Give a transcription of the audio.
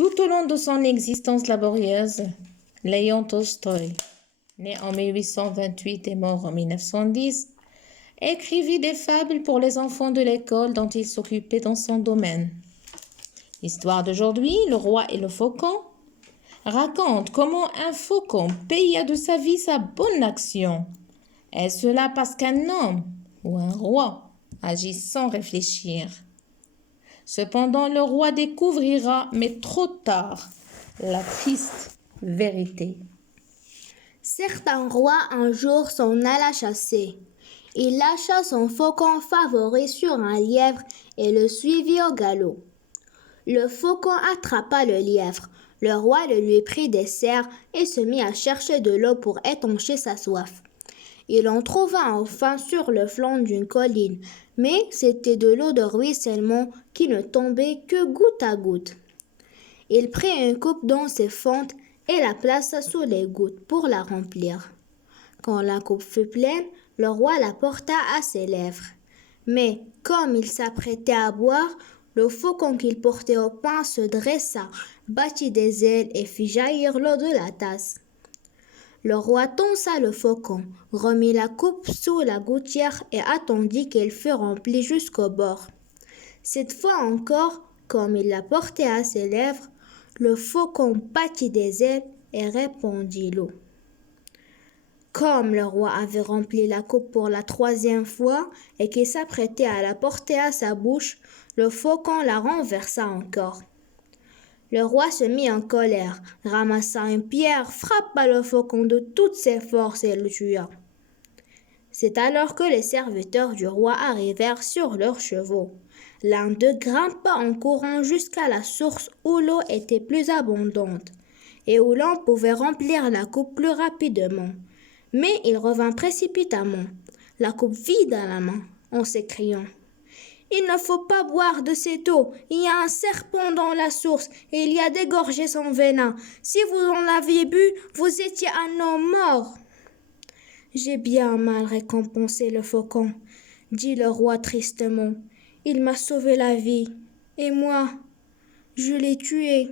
Tout au long de son existence laborieuse, Léon Tolstoï, né en 1828 et mort en 1910, écrivit des fables pour les enfants de l'école dont il s'occupait dans son domaine. L'histoire d'aujourd'hui, Le roi et le faucon, raconte comment un faucon paya de sa vie sa bonne action. Et cela parce qu'un homme ou un roi agit sans réfléchir. Cependant, le roi découvrira, mais trop tard, la triste vérité. Certain roi un jour s'en alla chasser. Il lâcha son faucon favori sur un lièvre et le suivit au galop. Le faucon attrapa le lièvre. Le roi le lui prit des serres et se mit à chercher de l'eau pour étancher sa soif. Il en trouva enfin sur le flanc d'une colline, mais c'était de l'eau de ruissellement qui ne tombait que goutte à goutte. Il prit une coupe dans ses fentes et la plaça sous les gouttes pour la remplir. Quand la coupe fut pleine, le roi la porta à ses lèvres. Mais comme il s'apprêtait à boire, le faucon qu'il portait au pain se dressa, battit des ailes et fit jaillir l'eau de la tasse. Le roi tança le faucon, remit la coupe sous la gouttière et attendit qu'elle fût remplie jusqu'au bord. Cette fois encore, comme il la portait à ses lèvres, le faucon battit des ailes et répandit l'eau. Comme le roi avait rempli la coupe pour la troisième fois et qu'il s'apprêtait à la porter à sa bouche, le faucon la renversa encore. Le roi se mit en colère, ramassa une pierre, frappa le faucon de toutes ses forces et le tua. C'est alors que les serviteurs du roi arrivèrent sur leurs chevaux. L'un d'eux grimpa en courant jusqu'à la source où l'eau était plus abondante et où l'on pouvait remplir la coupe plus rapidement. Mais il revint précipitamment, la coupe vide à la main, en s'écriant: « Il ne faut pas boire de cette eau, il y a un serpent dans la source et il y a dégorgé son venin. Si vous en aviez bu, vous étiez un homme mort. » « J'ai bien mal récompensé le faucon, » dit le roi tristement. « Il m'a sauvé la vie, et moi, je l'ai tué. »